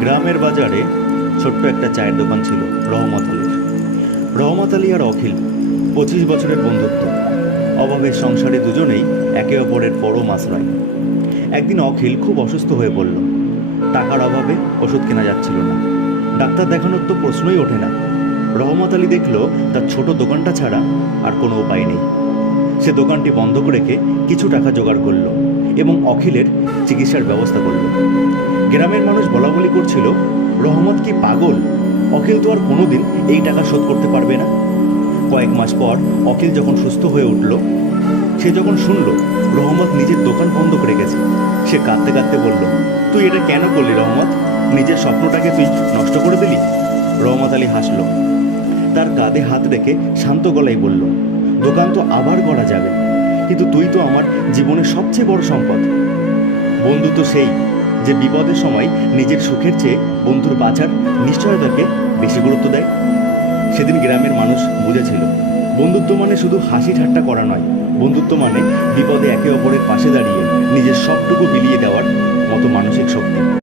গ্রামের বাজারে ছোট্ট একটা চায়ের দোকান ছিল রহমত আলীর। রহমত আলী আর অখিল 25 বছরের বন্ধুত্ব। অভাবের সংসারে দুজনেই একে অপরের পরম আশ্রয়। একদিন অখিল খুব অসুস্থ হয়ে পড়ল। টাকার অভাবে ওষুধ কেনা যাচ্ছিল না। ডাক্তার দেখানোর তো প্রশ্নই ওঠে না। রহমত আলী দেখল তার ছোট দোকানটা ছাড়া আর কোনো উপায় নেই। সে দোকানটি বন্ধ রেখে কিছু টাকা জোগাড় করল এবং অখিলের চিকিৎসার ব্যবস্থা করল। গ্রামের মানুষ বলাবলি করছিল, রহমত কি পাগল? অখিল তো আর কোনোদিন এই টাকা শোধ করতে পারবে না। কয়েক মাস পর অখিল যখন সুস্থ হয়ে উঠল, সে যখন শুনল রহমত নিজের দোকান বন্ধ করে গেছে, সে কাঁদতে কাঁদতে বলল, তুই এটা কেন করলি রহমত? নিজের স্বপ্নটাকে তুই নষ্ট করে দিলি। রহমত আলী হাসল, তার কাঁধে হাত রেখে শান্ত গলায় বলল, দোকান তো আবার করা যাবে, কিন্তু তুই তো আমার জীবনের সবচেয়ে বড় সম্পদ। বন্ধু তো সেই যে বিপদের সময় নিজের সুখের চেয়ে বন্ধুর বাঁচার নিশ্চয়তাকে বেশি গুরুত্ব দেয়। সেদিন গ্রামের মানুষ বুঝেছিল, বন্ধুত্ব মানে শুধু হাসি ঠাট্টা করা নয়, বন্ধুত্ব মানে বিপদে একে অপরের পাশে দাঁড়িয়ে নিজের সবটুকু বিলিয়ে দেওয়ার মতো মানসিক শক্তি।